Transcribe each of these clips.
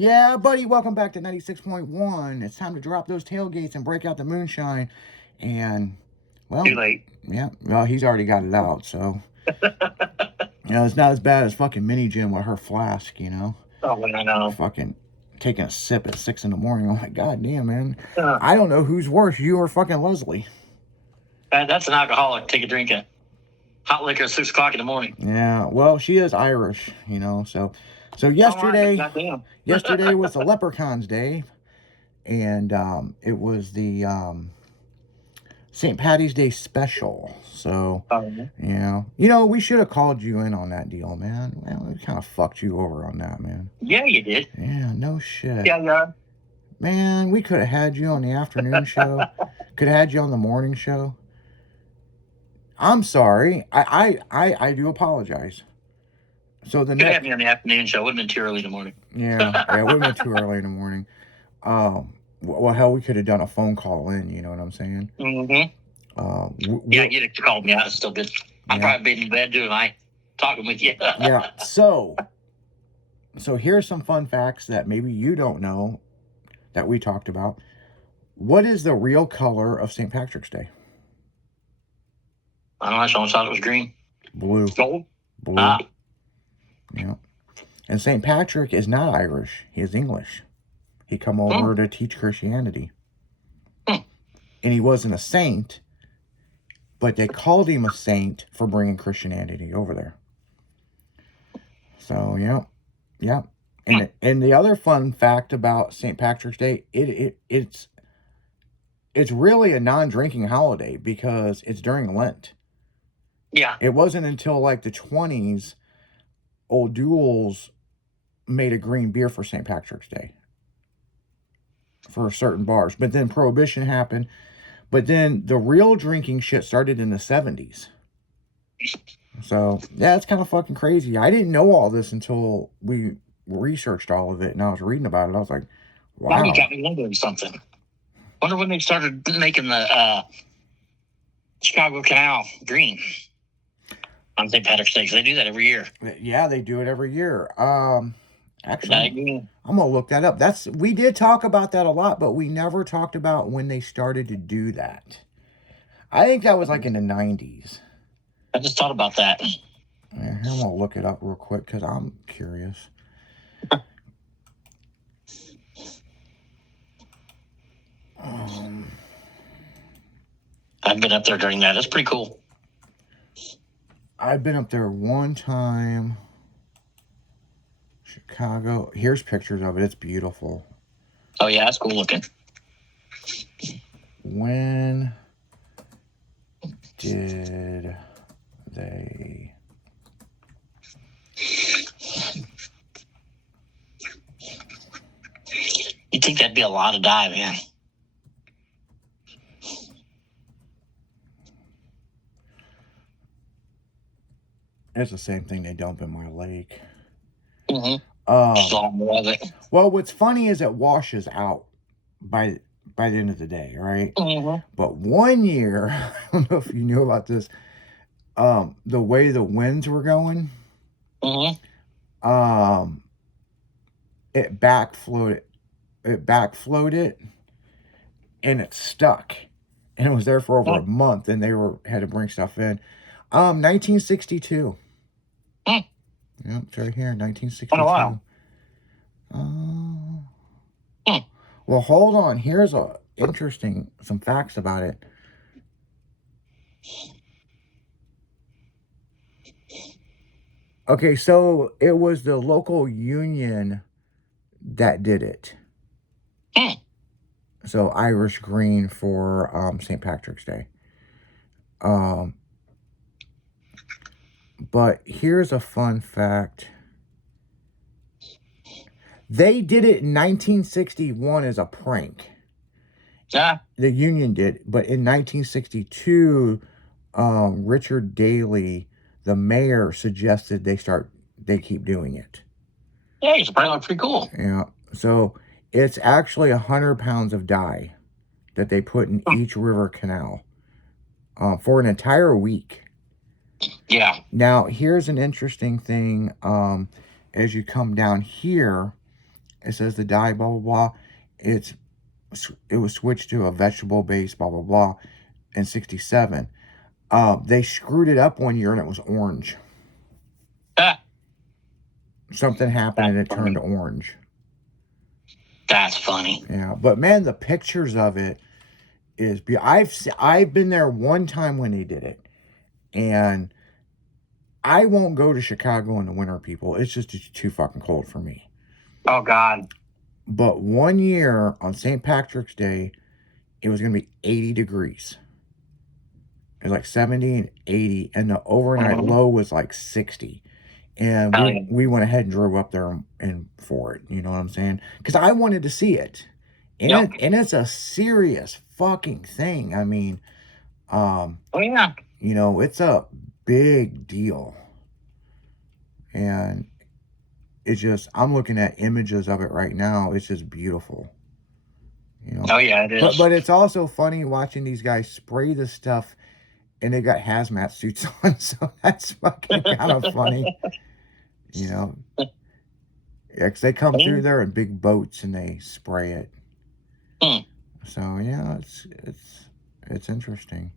Yeah, buddy, welcome back to 96.1. It's time to drop those tailgates and break out the moonshine. And, well, Too late. yeah, well, he's already got it out, so. It's not as bad as fucking Mini Jim with her flask, Oh, I know. Fucking taking a sip at 6 in the morning. I'm like, God damn, man. Uh, I don't know who's worse, you or fucking Leslie. that's an alcoholic. Take a drink of hot liquor at 6 o'clock in the morning. Yeah, well, she is Irish, So yesterday was the Leprechaun's Day, and it was the St. Patty's Day special. So, we should have called you in on that deal, man. Well, we kind of fucked you over on that, man. Yeah, you did. Yeah, no shit. Yeah. Man, we could have had you on the afternoon show. Could have had you on the morning show. I'm sorry. I do apologize. So the Could have me on the afternoon show. Wouldn't have been too early in the morning. Yeah, it wouldn't have been too early in the morning. Well, hell, we could have done a phone call in. You know what I'm saying? Mm-hmm. You'd have called me out. It's still good. I'm probably been in bed doing talking with you. Yeah. So here's some fun facts that maybe you don't know that we talked about. What is the real color of St. Patrick's Day? I don't know. I always thought it was green. Blue. Gold? Blue. Yeah. And St. Patrick is not Irish. He is English. He come over to teach Christianity. And he wasn't a saint, but they called him a saint for bringing Christianity over there. So, yeah. And the other fun fact about St. Patrick's Day, it's really a non-drinking holiday because it's during Lent. Yeah. It wasn't until like the 20s, O'Doul's made a green beer for St. Patrick's Day for certain bars. But then Prohibition happened. But then the real drinking shit started in the 70s. So, yeah, it's kind of fucking crazy. I didn't know all this until we researched all of it and I was reading about it. I was like, wow. Now you got me wondering something. Wonder when they started making the Chicago Canal green on St. Patrick's Day. They do that every year. Yeah, they do it every year. Actually, I'm gonna look that up. We did talk about that a lot, but we never talked about when they started to do that. I think that was like in the 90s. I just thought about that. Yeah, I'm gonna look it up real quick because I'm curious. I've been up there during that. It's pretty cool. I've been up there one time. Chicago. Here's pictures of it. It's beautiful. Oh, yeah. It's cool looking. When did they... You'd think that'd be a lot of dye, man. It's the same thing they dump in my lake. Mm-hmm. Well, what's funny is it washes out by the end of the day, right? Mm-hmm. But one year, I don't know if you knew about this, the way the winds were going, it backflowed it, and it stuck, and it was there for over a month, and they had to bring stuff in. 1962. Yep, it's right here, 1962. Oh, wow. Well, hold on. Here's some facts about it. Okay, so it was the local union that did it. So Irish green for St. Patrick's Day. But here's a fun fact. They did it in 1961 as a prank. Yeah. The union did. But in 1962, Richard Daley, the mayor, suggested they keep doing it. Yeah, it's probably pretty cool. Yeah. So it's actually 100 pounds of dye that they put in each river canal for an entire week. Yeah. Now, here's an interesting thing. As you come down here, It says the dye, blah, blah, blah. It was switched to a vegetable base, blah, blah, blah, in 67. They screwed it up one year and it was orange. Ah, Something happened and it That's turned funny. orange. That's funny. Yeah, but man, the pictures of it is I've been there one time when they did it, and I won't go to Chicago in the winter, people. It's just too fucking cold for me. Oh God. But one year on St. Patrick's Day, it was gonna be 80 degrees. It was like 70 and 80, and the overnight Mhm. low was like 60. And Oh, we yeah. we went ahead and drove up there and for it. You know what I'm saying? Because I wanted to see it, Yep. and it's a serious fucking thing. I mean, Oh yeah. you know, it's a big deal, and it's just I'm looking at images of it right now. It's just beautiful, you know. Oh yeah, it is. But it's also funny watching these guys spray this stuff, and they got hazmat suits on, so that's fucking kind of funny, you know. Yeah, 'cause they come through there in big boats and they spray it. Hmm. So yeah, it's interesting.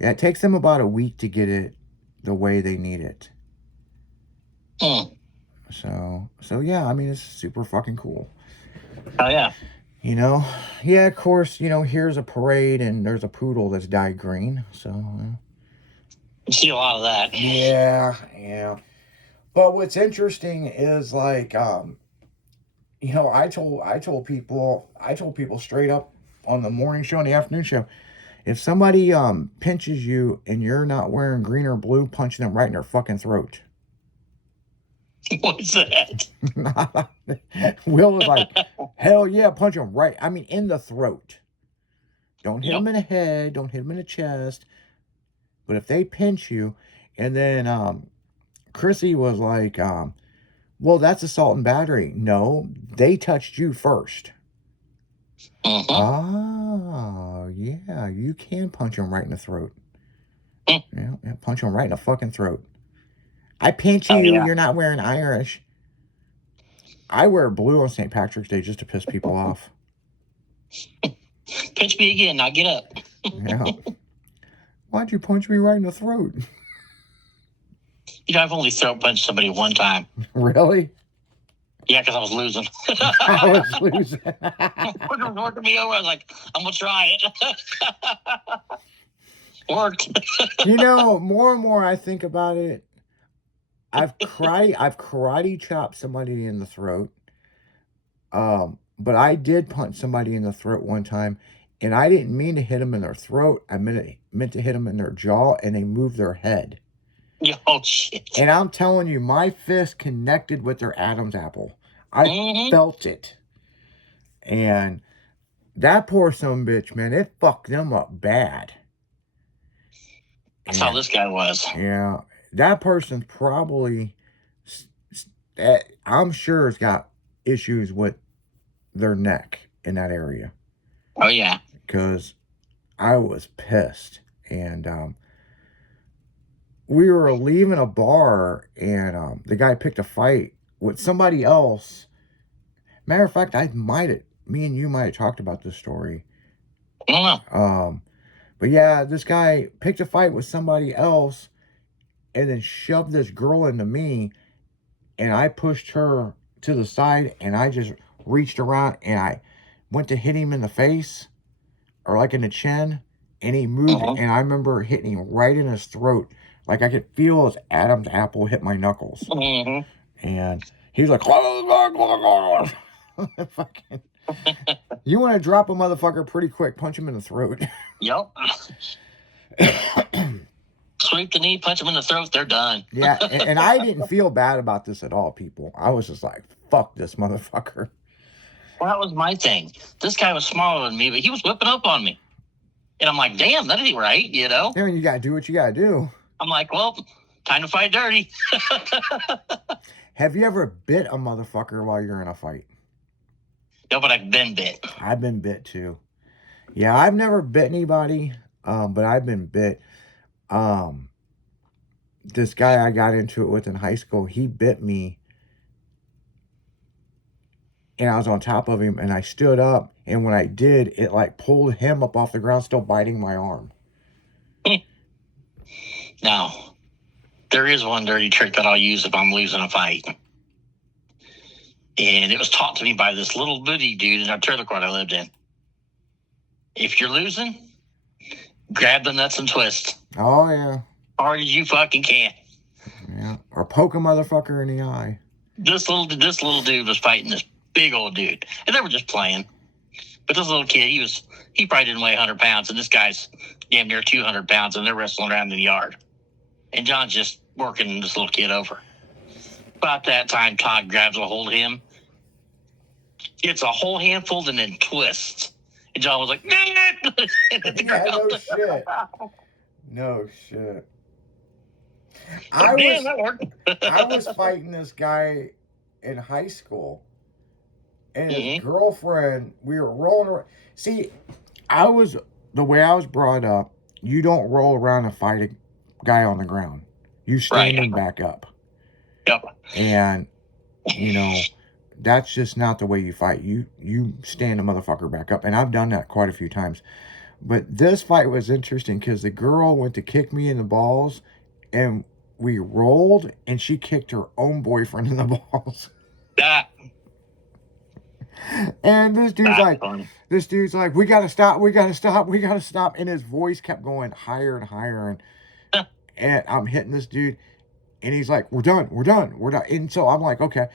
Yeah, it takes them about a week to get it the way they need it. Hmm. So yeah, I mean it's super fucking cool. Oh yeah. You know, yeah, of course. You know, here's a parade and there's a poodle that's dyed green. So You see a lot of that. yeah. But what's interesting is like, you know, I told people straight up on the morning show and the afternoon show, if somebody pinches you and you're not wearing green or blue, punch them right in their fucking throat. What's that? Will was like, hell yeah, punch him right. I mean, in the throat. Don't hit Yep. him in the head. Don't hit him in the chest. But if they pinch you, and then Chrissy was like, well, that's assault and battery. No, they touched you first. Mm-hmm. Oh, yeah, you can punch him right in the throat. Mm. Yeah, punch him right in the fucking throat. I pinch Oh you, yeah. you're not wearing Irish. I wear blue on St. Patrick's Day just to piss people off. Pinch me again. Now get up. Yeah. Why'd you punch me right in the throat? You know, I've only throat punched somebody one time. Really? Yeah, because I was losing. I was losing. Working me over. I was like, I'm gonna try it. Worked. You know, more and more I think about it. I've karate chopped somebody in the throat. But I did punch somebody in the throat one time, and I didn't mean to hit them in their throat. I meant to hit them in their jaw, and they moved their head. Oh shit. And I'm telling you, my fist connected with their Adam's apple. I felt it. And that poor son bitch, man, it fucked them up bad. That's how this guy was. Yeah, that person's probably, I'm sure, has got issues with their neck in that area. Oh yeah. Because I was pissed. And we were leaving a bar, and the guy picked a fight with somebody else. Matter of fact, me and you might have talked about this story. I don't know. But yeah, this guy picked a fight with somebody else and then shoved this girl into me, and I pushed her to the side, and I just reached around and I went to hit him in the face or like in the chin, and he moved, and I remember hitting him right in his throat. Like I could feel his Adam's apple hit my knuckles. Mm-hmm. And he was like, fucking. You want to drop a motherfucker pretty quick, punch him in the throat. Yep. Sweep the knee, punch him in the throat, they're done. Yeah, and I didn't feel bad about this at all, people. I was just like, fuck this motherfucker. Well, that was my thing. This guy was smaller than me, but he was whipping up on me. And I'm like, damn, that ain't right, you know? I mean, you got to do what you got to do. I'm like, well, time to fight dirty. Have you ever bit a motherfucker while you're in a fight? No, but I've been bit. I've been bit too. Yeah, I've never bit anybody, but I've been bit. This guy I got into it with in high school, he bit me and I was on top of him, and I stood up, and when I did, it like pulled him up off the ground, still biting my arm. Now, there is one dirty trick that I'll use if I'm losing a fight. And it was taught to me by this little bitty dude in our trailer court I lived in. If you're losing, grab the nuts and twist. Oh, yeah. Hard as you fucking can. Yeah. Or poke a motherfucker in the eye. This little dude was fighting this big old dude. And they were just playing. But this little kid, he probably didn't weigh 100 pounds. And this guy's damn near 200 pounds. And they're wrestling around in the yard. And John's just working this little kid over. About that time, Todd grabs a hold of him. Gets a whole handful and then twists. And John was like, dang it! Yeah, no shit. No shit. That worked. I was fighting this guy in high school. And his girlfriend, we were rolling around. See, the way I was brought up, you don't roll around and fight a guy on the ground. You stand him back up. Yep. And, you know, that's just not the way you fight. You stand a motherfucker back up. And I've done that quite a few times. But this fight was interesting because the girl went to kick me in the balls, and we rolled, and she kicked her own boyfriend in the balls. And this dude's like, we gotta stop. And his voice kept going higher and higher. And I'm hitting this dude, and he's like, we're done. And so I'm like, okay.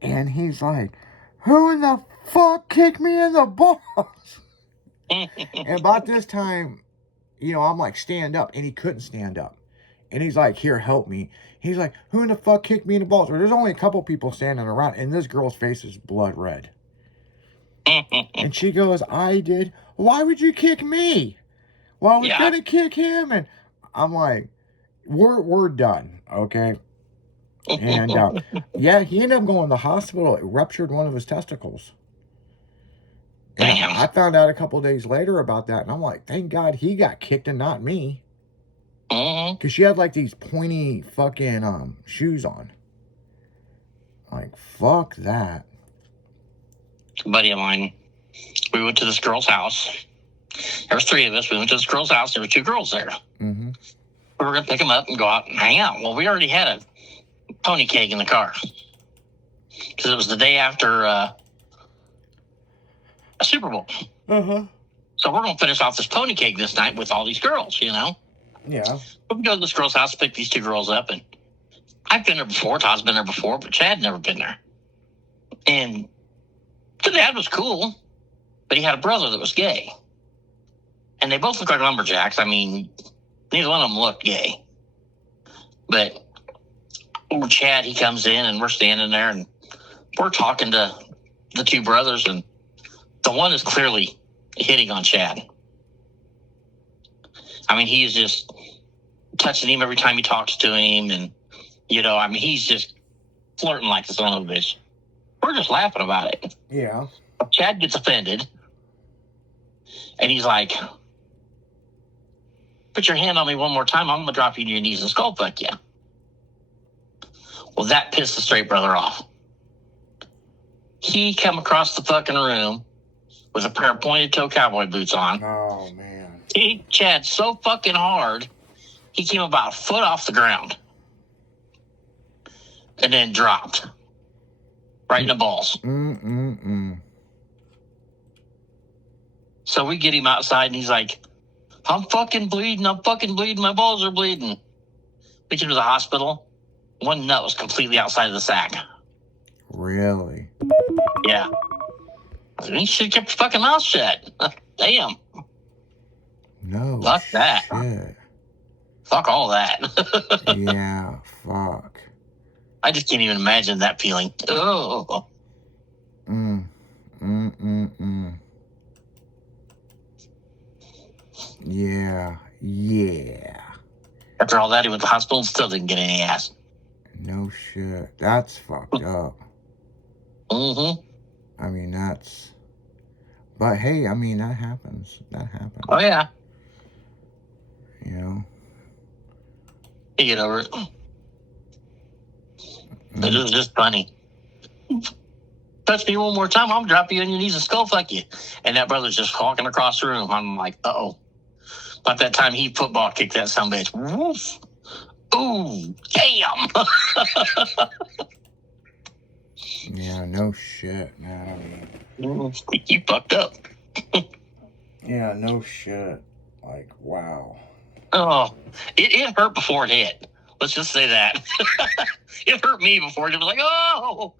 And he's like, who in the fuck kicked me in the balls? And about this time, you know, I'm like, stand up. And he couldn't stand up. And he's like, here, help me. He's like, who in the fuck kicked me in the balls? There's only a couple people standing around, and this girl's face is blood red. And she goes, I did. Why would you kick me? Well, I was gonna kick him. And I'm like, we're done, okay? And yeah, he ended up going to the hospital. It ruptured one of his testicles. And I found out a couple days later about that, and I'm like, thank God he got kicked and not me. Because she had like these pointy fucking shoes on. Like, fuck that. A buddy of mine, we went to this girl's house. There was 3 of us. We went to this girl's house. There were 2 girls there. Mm-hmm. We were going to pick them up and go out and hang out. Well, we already had a pony cake in the car. Because it was the day after a Super Bowl. Uh-huh. So we're going to finish off this pony cake this night with all these girls, you know? Yeah. We go to this girl's house, pick these 2 girls up, and I've been there before. Todd's been there before, but Chad never been there. And the dad was cool, but he had a brother that was gay. And they both looked like lumberjacks. I mean, neither one of them looked gay. But Chad, he comes in, and we're standing there, and we're talking to the 2 brothers, and the one is clearly hitting on Chad. I mean, he's just touching him every time he talks to him. And, you know, I mean, he's just flirting like the son of a bitch. We're just laughing about it. Yeah. Chad gets offended. And he's like, put your hand on me one more time. I'm going to drop you to your knees and skull fuck you. Well, that pissed the straight brother off. He come across the fucking room with a pair of pointed toe cowboy boots on. Oh, man. He hit Chad so fucking hard, he came about a foot off the ground. And then dropped. Right in the balls. So we get him outside, and he's like, I'm fucking bleeding. My balls are bleeding. We get him to the hospital. One nut was completely outside of the sack. Really? Yeah. He should have kept his fucking mouth shut. Damn. No. Fuck that. Shit. Fuck all that. Yeah, fuck. I just can't even imagine that feeling. Oh. Yeah. After all that, he went to the hospital and still didn't get any ass. No shit. That's fucked up. Mm-hmm. I mean, but hey, I mean, that happens. Oh, yeah. You know? You get over it. It was just funny. touch me one more time, I'm gonna drop you on your knees and skull fuck you. And that brother's just walking across the room. I'm like, uh-oh. About that time he football kicked that sumbitch. Woof. Ooh, damn. Yeah, no shit, man. I mean, You fucked up. yeah, no shit. Like, wow. Oh, it hurt before it hit. Let's just say that. It hurt me before it was like, oh,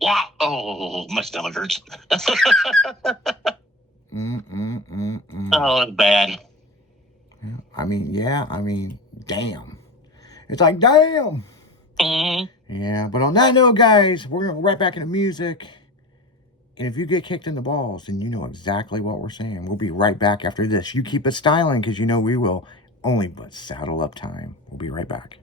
wow. Oh, my stomach hurts. Oh, it's bad. I mean, yeah, I mean, damn. It's like, damn. Mm-hmm. Yeah, but on that note, guys, we're going to go right back into music. And if you get kicked in the balls, then you know exactly what we're saying. We'll be right back after this. You keep it styling, because you know we will. Only but saddle up time. We'll be right back.